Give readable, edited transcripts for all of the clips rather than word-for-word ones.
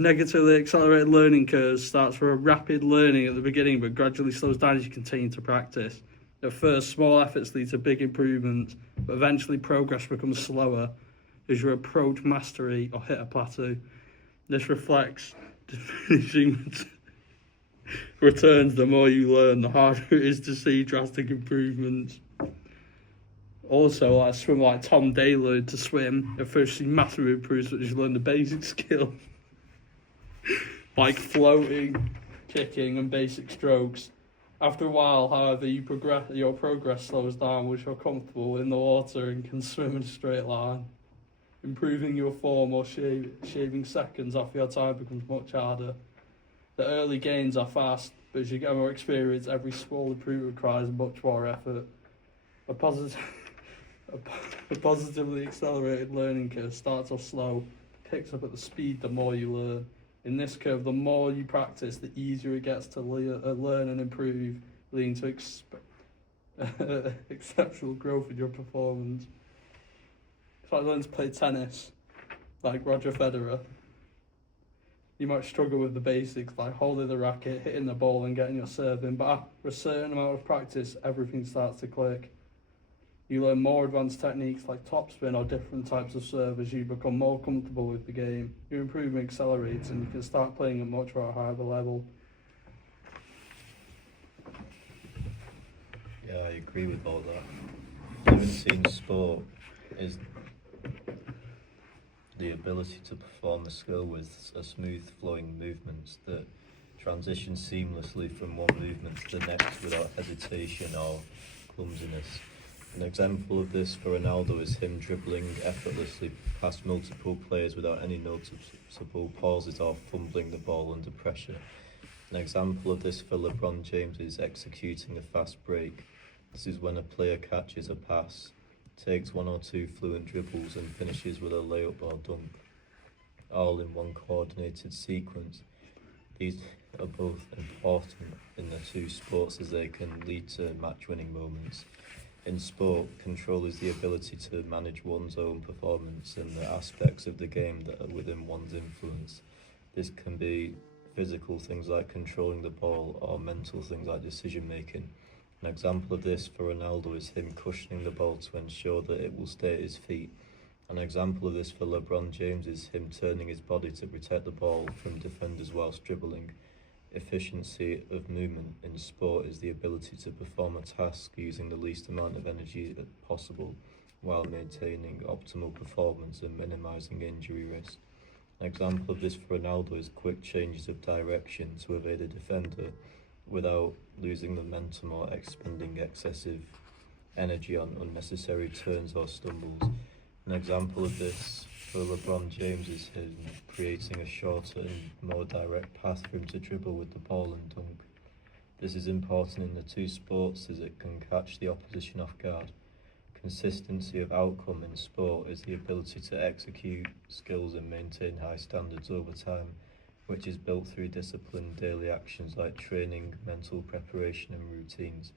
Negatively accelerated learning curve starts with a rapid learning at the beginning but gradually slows down as you continue to practice. At first, small efforts lead to big improvements, but eventually progress becomes slower as you approach mastery or hit a plateau. This reflects diminishing returns. The more you learn, the harder it is to see drastic improvements. Also, like swim like Tom Day learned to swim, at first you massively improves as you learn the basic skill like floating, kicking, and basic strokes. After a while, however, your progress slows down once you're comfortable in the water and can swim in a straight line. Improving your form or shaving seconds off your time becomes much harder. The early gains are fast, but as you get more experience, every small improvement requires much more effort. A positively accelerated learning curve starts off slow, picks up at the speed the more you learn. In this curve, the more you practice, the easier it gets to learn and improve, leading to exceptional growth in your performance. If I learn to play tennis, like Roger Federer, you might struggle with the basics, like holding the racket, hitting the ball, and getting your serve in, but after a certain amount of practice, everything starts to click. You learn more advanced techniques like topspin or different types of serve as you become more comfortable with the game. Your improvement accelerates and you can start playing at much more higher level. Yeah, I agree with all that. Fluency in sport is the ability to perform a skill with a smooth flowing movements that transition seamlessly from one movement to the next without hesitation or clumsiness. An example of this for Ronaldo is him dribbling effortlessly past multiple players without any noticeable pauses or fumbling the ball under pressure. An example of this for LeBron James is executing a fast break. This is when a player catches a pass, takes one or two fluent dribbles and finishes with a layup or dunk, all in one coordinated sequence. These are both important in the two sports as they can lead to match-winning moments. In sport, control is the ability to manage one's own performance and the aspects of the game that are within one's influence. This can be physical things like controlling the ball or mental things like decision making. An example of this for Ronaldo is him cushioning the ball to ensure that it will stay at his feet. An example of this for LeBron James is him turning his body to protect the ball from defenders whilst dribbling. Efficiency of movement in sport is the ability to perform a task using the least amount of energy possible while maintaining optimal performance and minimizing injury risk. An example of this for Ronaldo is quick changes of direction to evade a defender without losing momentum or expending excessive energy on unnecessary turns or stumbles. An example of this for LeBron James is him creating a shorter and more direct path for him to dribble with the ball and dunk. This is important in the two sports as it can catch the opposition off guard. Consistency of outcome in sport is the ability to execute skills and maintain high standards over time, which is built through disciplined daily actions like training, mental preparation and routines.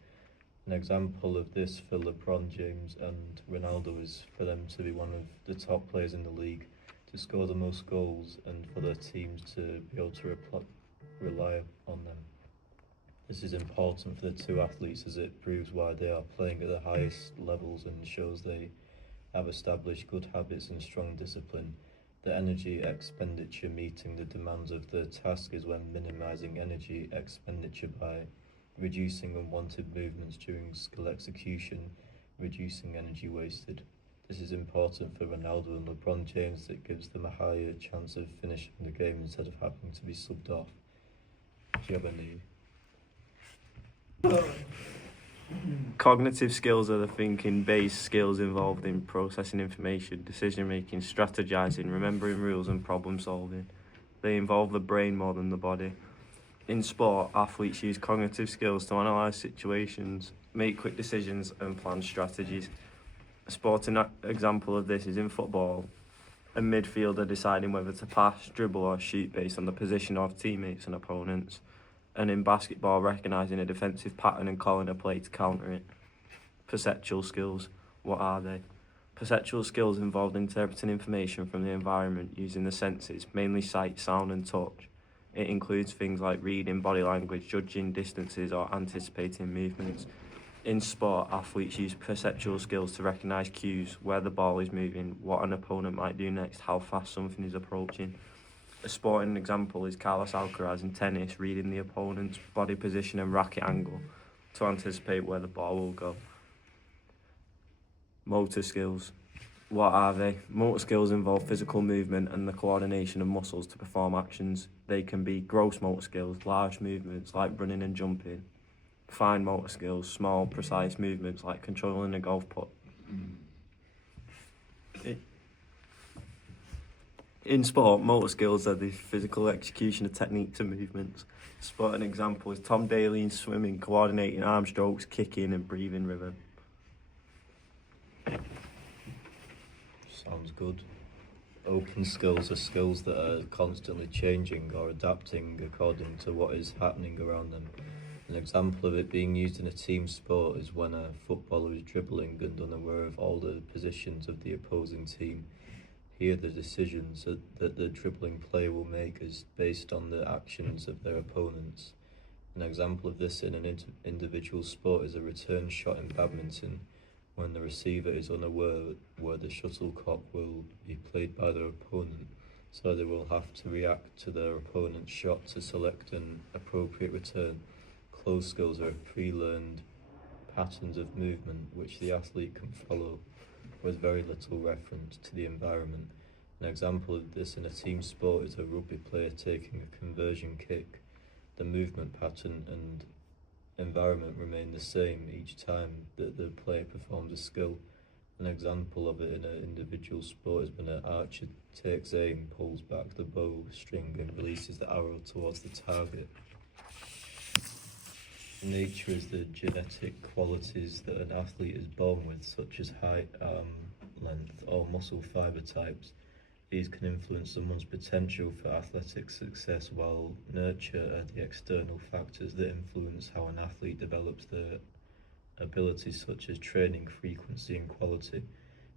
An example of this for LeBron James and Ronaldo is for them to be one of the top players in the league, to score the most goals and for their teams to be able to rely on them. This is important for the two athletes as it proves why they are playing at the highest levels and shows they have established good habits and strong discipline. The energy expenditure meeting the demands of the task is when minimizing energy expenditure by reducing unwanted movements during skill execution, reducing energy wasted. This is important for Ronaldo and LeBron James. It gives them a higher chance of finishing the game instead of having to be subbed off. Do you have any? Cognitive skills are the thinking-based skills involved in processing information, decision-making, strategizing, remembering rules and problem-solving. They involve the brain more than the body. In sport, athletes use cognitive skills to analyse situations, make quick decisions and plan strategies. A sporting example of this is in football, a midfielder deciding whether to pass, dribble or shoot based on the position of teammates and opponents. And in basketball, recognising a defensive pattern and calling a play to counter it. Perceptual skills, what are they? Perceptual skills involved interpreting information from the environment using the senses, mainly sight, sound and touch. It includes things like reading body language, judging distances or anticipating movements. In sport, athletes use perceptual skills to recognise cues, where the ball is moving, what an opponent might do next, how fast something is approaching. A sporting example is Carlos Alcaraz in tennis, reading the opponent's body position and racket angle to anticipate where the ball will go. Motor skills. What are they? Motor skills involve physical movement and the coordination of muscles to perform actions. They can be gross motor skills, large movements like running and jumping. Fine motor skills, small, precise movements like controlling a golf putt. In sport, motor skills are the physical execution of technique to movements. Sport an example is Tom Daley in swimming, coordinating arm strokes, kicking and breathing rhythm. Sounds good. Open skills are skills that are constantly changing or adapting according to what is happening around them. An example of it being used in a team sport is when a footballer is dribbling and unaware of all the positions of the opposing team. Here the decisions that the dribbling player will make is based on the actions of their opponents. An example of this in an individual sport is a return shot in badminton, when the receiver is unaware where the shuttlecock will be played by their opponent, so they will have to react to their opponent's shot to select an appropriate return. Close skills are pre-learned patterns of movement which the athlete can follow with very little reference to the environment. An example of this in a team sport is a rugby player taking a conversion kick. The movement pattern and environment remain the same each time that the player performs a skill. An example of it in an individual sport is when an archer takes aim, pulls back the bow string and releases the arrow towards the target. Nature is the genetic qualities that an athlete is born with, such as height, arm length or muscle fibre types. These can influence someone's potential for athletic success, while nurture are the external factors that influence how an athlete develops their abilities, such as training frequency and quality,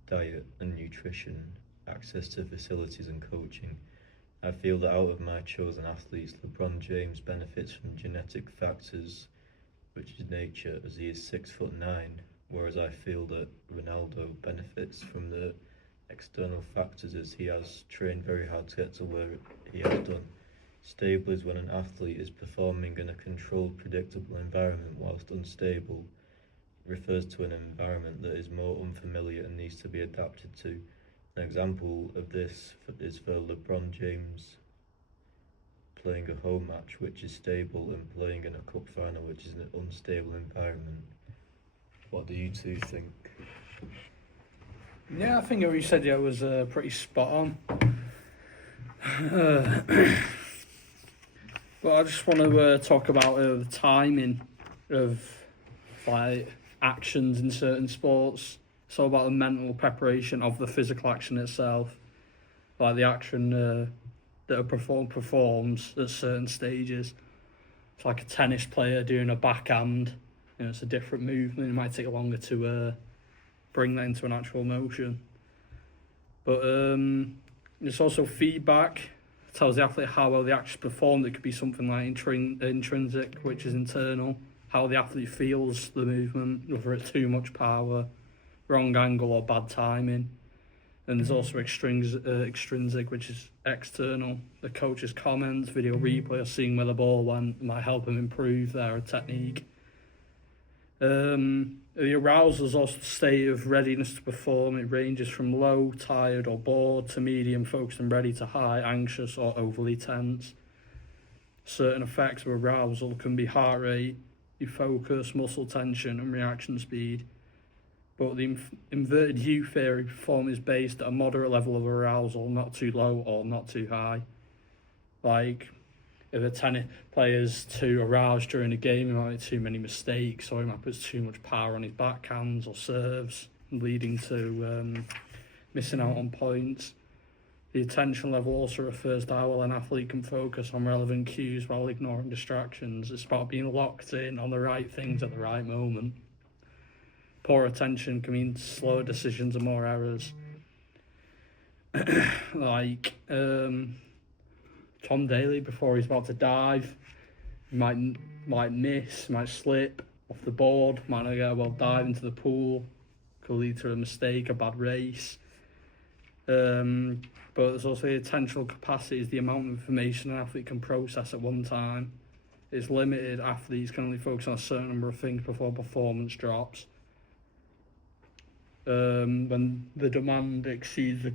diet and nutrition, access to facilities and coaching. I feel that out of my chosen athletes, LeBron James benefits from genetic factors, which is nature, as he is 6'9", whereas I feel that Ronaldo benefits from the external factors as he has trained very hard to get to where he has done. Stable is when an athlete is performing in a controlled, predictable environment, whilst unstable refers to an environment that is more unfamiliar and needs to be adapted to. An example of this is for LeBron James playing a home match which is stable and playing in a cup final which is an unstable environment. What do you two think? Yeah, I think what you said was pretty spot on. But I just want to talk about the timing of like actions in certain sports. So about the mental preparation of the physical action itself, like the action that a performs at certain stages. It's like a tennis player doing a backhand. It's a different movement. It might take longer to bring that into an actual motion. But it's also feedback. It tells the athlete how well the action performed. It could be something like intrinsic, which is internal, how the athlete feels the movement, whether it's too much power, wrong angle or bad timing. And there's also extrinsic, which is external. The coach's comments, video replay, or seeing where the ball went might help them improve their technique. The arousal is also the state of readiness to perform. It ranges from low, tired or bored to medium, focused and ready to high, anxious or overly tense. Certain effects of arousal can be heart rate, focus, muscle tension and reaction speed. But the inverted U theory perform is based at a moderate level of arousal, not too low or not too high. Like, if a tennis player's too aroused during a game, he might make too many mistakes, or he might put too much power on his backhands or serves, leading to missing out on points. The attention level also refers to how well an athlete can focus on relevant cues while ignoring distractions. It's about being locked in on the right things at the right moment. Poor attention can mean slower decisions and more errors. Like Tom Daly, before he's about to dive, he might miss, might slip off the board, might not get a well dive into the pool, could lead to a mistake, a bad race. But there's also the attentional capacity, is the amount of information an athlete can process at one time. It's limited. Athletes can only focus on a certain number of things before performance drops. When the demand exceeds the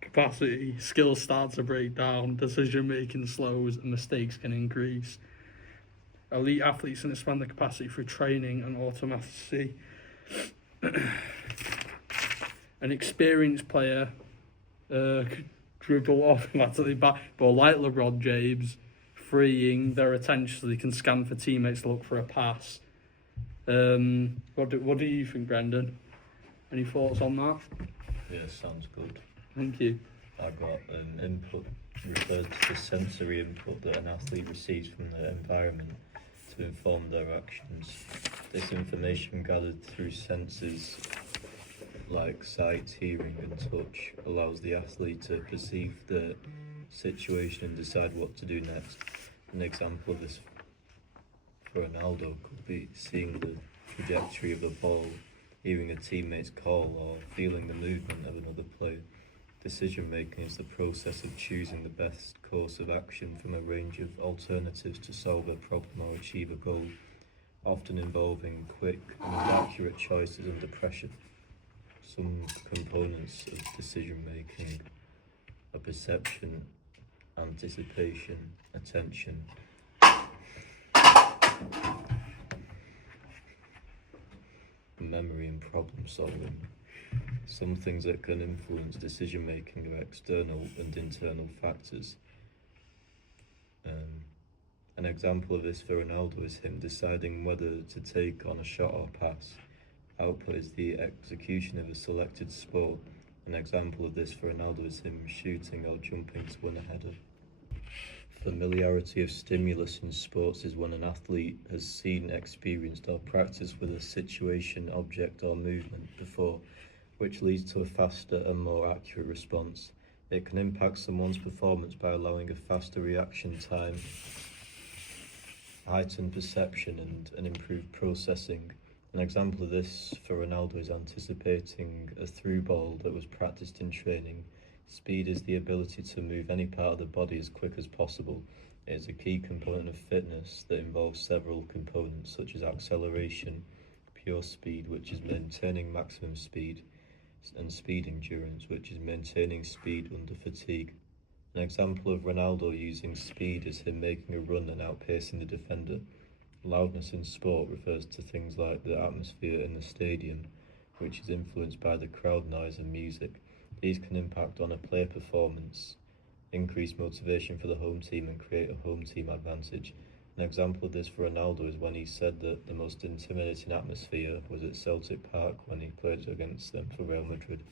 capacity, skills start to break down, decision making slows, and mistakes can increase. Elite athletes can expand the capacity through training and automaticity. An experienced player could dribble automatically back, but like LeBron James, freeing their attention so they can scan for teammates to look for a pass. What do you think, Brendan? Any thoughts on that? Yeah, sounds good. Thank you. I got an input referred to the sensory input that an athlete receives from the environment to inform their actions. This information gathered through senses like sight, hearing and touch allows the athlete to perceive the situation and decide what to do next. An example of this for Ronaldo could be seeing the trajectory of a ball, hearing a teammate's call, or feeling the movement of another player. Decision making is the process of choosing the best course of action from a range of alternatives to solve a problem or achieve a goal, often involving quick and accurate choices under pressure. Some components of decision making are perception, anticipation, attention, memory and problem solving. Some things that can influence decision making are external and internal factors. An example of this for Ronaldo is him deciding whether to take on a shot or pass. Output is the execution of a selected sport. An example of this for Ronaldo is him shooting or jumping to win a header. Familiarity of stimulus in sports is when an athlete has seen, experienced or practiced with a situation, object or movement before, which leads to a faster and more accurate response. It can impact someone's performance by allowing a faster reaction time, heightened perception and an improved processing. An example of this for Ronaldo is anticipating a through ball that was practiced in training. Speed is the ability to move any part of the body as quick as possible. It is a key component of fitness that involves several components such as acceleration, pure speed, which is maintaining maximum speed, and speed endurance, which is maintaining speed under fatigue. An example of Ronaldo using speed is him making a run and outpacing the defender. Loudness in sport refers to things like the atmosphere in the stadium, which is influenced by the crowd noise and music. These can impact on a player performance, increase motivation for the home team and create a home team advantage. An example of this for Ronaldo is when he said that the most intimidating atmosphere was at Celtic Park when he played against them for Real Madrid.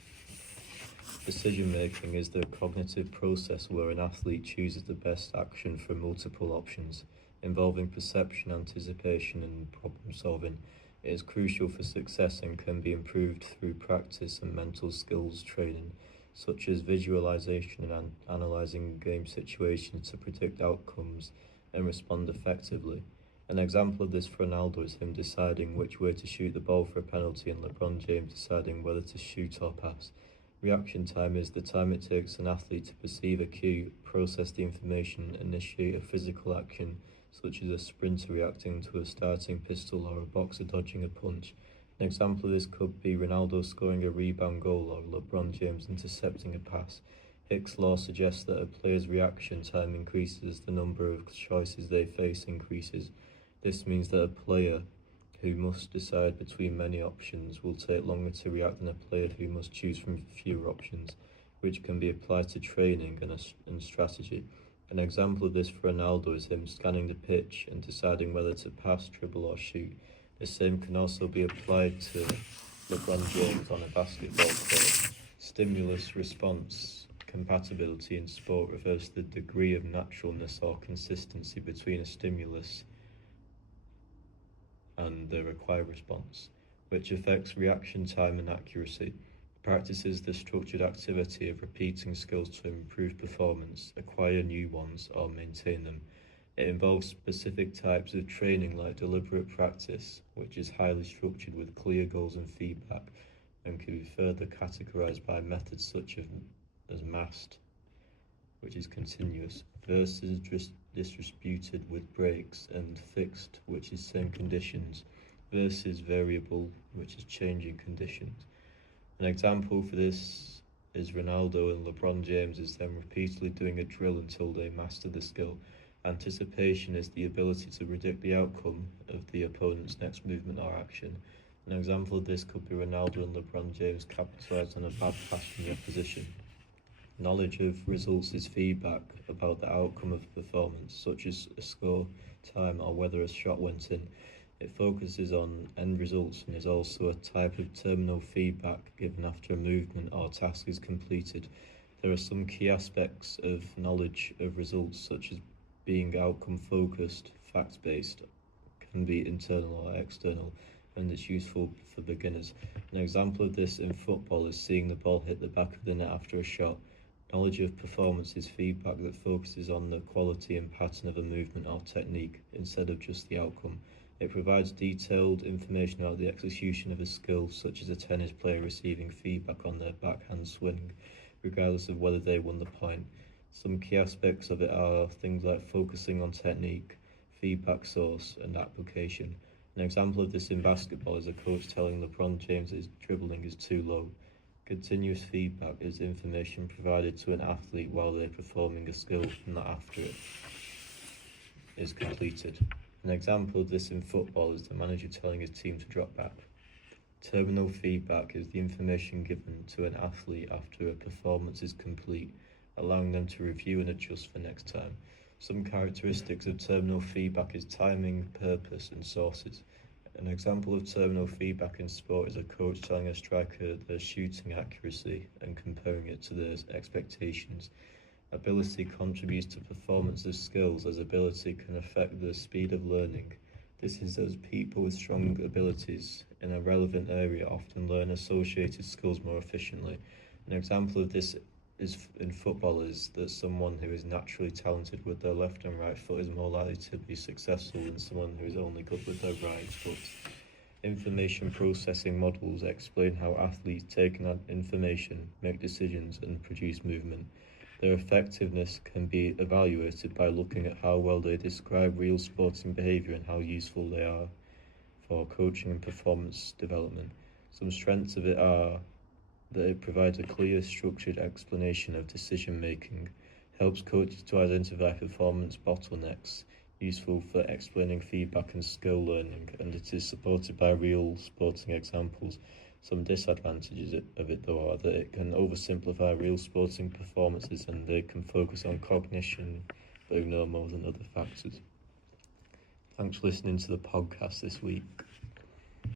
Decision making is the cognitive process where an athlete chooses the best action from multiple options, involving perception, anticipation and problem solving. It is crucial for success and can be improved through practice and mental skills training, such as visualization and analyzing game situations to predict outcomes and respond effectively. An example of this for Ronaldo is him deciding which way to shoot the ball for a penalty and LeBron James deciding whether to shoot or pass. Reaction time is the time it takes an athlete to perceive a cue, process the information, initiate a physical action, such as a sprinter reacting to a starting pistol or a boxer dodging a punch. An example of this could be Ronaldo scoring a rebound goal or LeBron James intercepting a pass. Hicks' law suggests that a player's reaction time increases as the number of choices they face increases. This means that a player who must decide between many options will take longer to react than a player who must choose from fewer options, which can be applied to training and strategy. An example of this for Ronaldo is him scanning the pitch and deciding whether to pass, dribble or shoot. The same can also be applied to LeBron James on a basketball court. Stimulus response compatibility in sport refers to the degree of naturalness or consistency between a stimulus and the required response. which affects reaction time and accuracy. Practices the structured activity of repeating skills to improve performance, acquire new ones, or maintain them. It involves specific types of training like deliberate practice, which is highly structured with clear goals and feedback, and can be further categorized by methods such as MAST, which is continuous, versus distributed with breaks, and fixed, which is same conditions, versus variable, which is changing conditions. An example for this is Ronaldo and LeBron James is them repeatedly doing a drill until they master the skill. Anticipation is the ability to predict the outcome of the opponent's next movement or action. An example of this could be Ronaldo and LeBron James capitalised on a bad pass from the opposition. Knowledge of results is feedback about the outcome of a performance, such as a score, time, or whether a shot went in. It focuses on end results and is also a type of terminal feedback given after a movement or task is completed. There are some key aspects of knowledge of results, such as being outcome focused, fact based, can be internal or external, and it's useful for beginners. An example of this in football is seeing the ball hit the back of the net after a shot. Knowledge of performance is feedback that focuses on the quality and pattern of a movement or technique instead of just the outcome. It provides detailed information about the execution of a skill, such as a tennis player receiving feedback on their backhand swing, regardless of whether they won the point. Some key aspects of it are things like focusing on technique, feedback source, and application. An example of this in basketball is a coach telling LeBron James his dribbling is too low. Continuous feedback is information provided to an athlete while they're performing a skill, not after it is completed. An example of this in football is the manager telling his team to drop back. Terminal feedback is the information given to an athlete after a performance is complete, allowing them to review and adjust for next time. Some characteristics of terminal feedback is timing, purpose, and sources. An example of terminal feedback in sport is a coach telling a striker their shooting accuracy and comparing it to their expectations. Ability contributes to performance of skills, as ability can affect the speed of learning. This is as people with strong abilities in a relevant area often learn associated skills more efficiently. An example of this is in football is that someone who is naturally talented with their left and right foot is more likely to be successful than someone who is only good with their right foot. Information processing models explain how athletes take in information, make decisions, and produce movement. Their effectiveness can be evaluated by looking at how well they describe real sporting behaviour and how useful they are for coaching and performance development. Some strengths of it are that it provides a clear, structured explanation of decision making, helps coaches to identify performance bottlenecks, useful for explaining feedback and skill learning, and it is supported by real sporting examples. Some disadvantages of it, though, are that it can oversimplify real sporting performances and they can focus on cognition, but ignore more than other factors. Thanks for listening to the podcast this week.